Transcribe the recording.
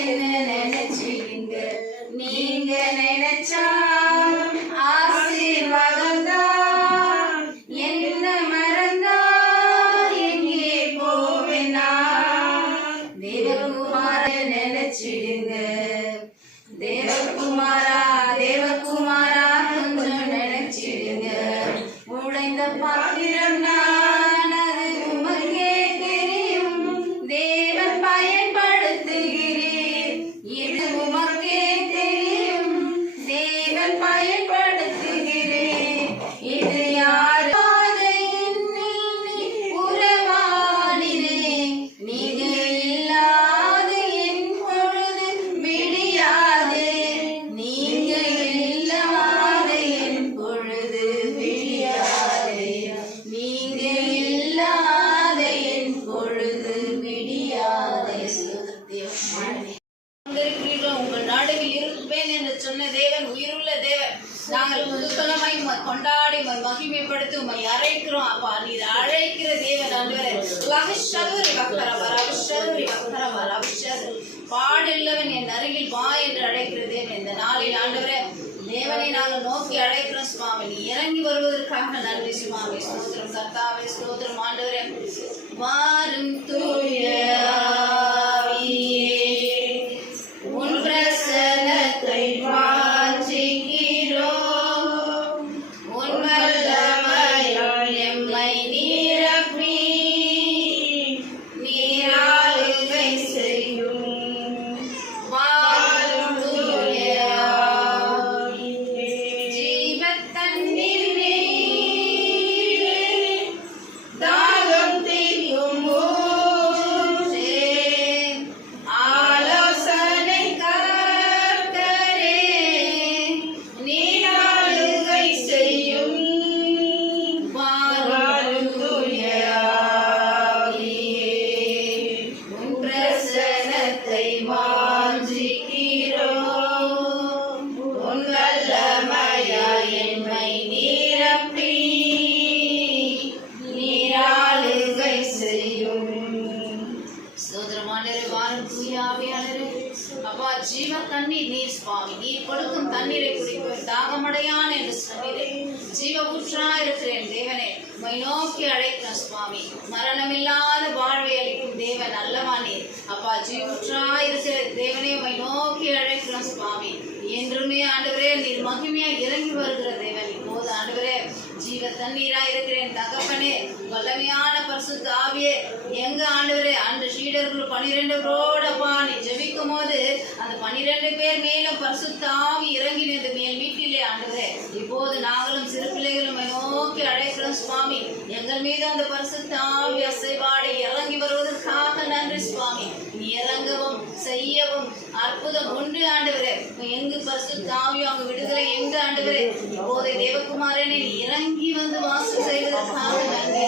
என்ன நினைச்சிடுங்க. நீங்க நினைச்சா ஆசீர்வாதம் தான். என்ன மறந்தா எங்கே போவேனா. தேவகுமார நினைச்சிடுங்க. தேவகுமாரா தேவகுமாரா கொஞ்சம் நினைச்சிடுங்க. உடைந்த பாத்திரம் நான், அது உமக்கே தெரியும். தேவன் பயன்படுத்துகிறேன், இது உமக்கே தெரியும். தேவன் பயன்படுத்துகிறேன், இது யாரு உறவாடினே. நீங்க இல்லாத என் பொழுது விடியாது. நீங்க இல்லாத என் பொழுது விடியாது. நீங்க இல்லாத என் பொழுது விடியாது. உங்கள் நடுவில் இருப்பேன் என்று சொன்ன தேவன் உயிருள்ள தேவன். நாங்கள் புதுக்கலமாய் கொண்டாடி மகிமைப்படுத்தி உண்மை அழைக்கிறோம். அப்பா நீர் அழைக்கிற தேவன் ஆண்டவரே. பாடில்லவன் என் அருகில் வா என்று அழைக்கிற தேவன். இந்த நாளில் ஆண்டவரே தேவனை நாங்கள் நோக்கி அழைக்கிறோம் சுவாமி. நீ இறங்கி வருவதற்காக நன்றி சுவாமி. ஸ்தோத்திரம் கர்த்தாவே, ஸ்தோத்திரம் ஆண்டவரே. வாரும் தூய ஆவியே, உன் பிரசன்னத்தை வாஞ்சிக்கிறோம். உன் வல்லமையால் எம்மை நிரப்பி நீராளுகை செய்யும். வாரும் தூய ஆவியே, ஜீவத் தண்ணீரே, தாகம் தீர்க்கும் ஊற்றே, ஆலோசனை கர்த்தரே, நீராளுகை செய்யும். வாரும் தூய ஆவியே, உன் பிரசன்னத்தை வாஞ்சிக்கிறோம். உன் வல்லமையால் எம்மை நிரப்பி நீராளுகை செய்யும். சோதரமானரே, வாரும் தூய ஆவியானரே. அப்பா ஜீவ தண்ணீர் நீர் சுவாமி. நீர் கொடுக்கும் தண்ணீரை குடிப்பேன், தாகமடையான் என்று சொன்னீரே. ஜீவ ஊற்றா இருக்கிறேன் தேவனே. உம்மை நோக்கி அழைக்கிறேன் சுவாமி. மரணமில்லாத வாழ்வை அளிக்கும் தேவன் அல்லவா நீர். அப்பா ஜீவூற்றா இருக்கிற தேவனே, உம்மை நோக்கி அழைக்கிறோம் சுவாமி. என்றுமே ஆண்டவரே நீர் மகிமையா இறங்கி வருகிற தேவன். இப்போது ஆண்டவரே ஜீவ தண்ணீரா இருக்கிறேன் தகப்பனே. வல்லமையான பரிசுத்த ஆவியே, எங்க ஆண்டவரே அந்த சீடர்கள் 12 பேரோடப்பா நீ ஜெபிக்கும் போது அந்த 12 பேர் மேலும் பரிசுத்த ஆவி இறங்கினது மேல் வீட்டிலே ஆண்டவரே. இப்போது நாங்களும் சிறு பிள்ளைகளும் நோக்கி அழைக்கிறோம் சுவாமி. எங்கள் மீது அந்த பரிசுத்த ஆவி அசைவாடை இறங்கி வருவதற்காக நன்றி சுவாமி. நீ இறங்கவும் செய்யவும் அற்புதம் உண்டு ஆண்டவரே. எங்கு பரிசுத்த ஆவியோ அங்கு விடுதலை எங்கு ஆண்டவரே. இப்போதை தேவகுமாரனை இறங்கி வந்து வாசம் செய்வதற்காக நன்றி.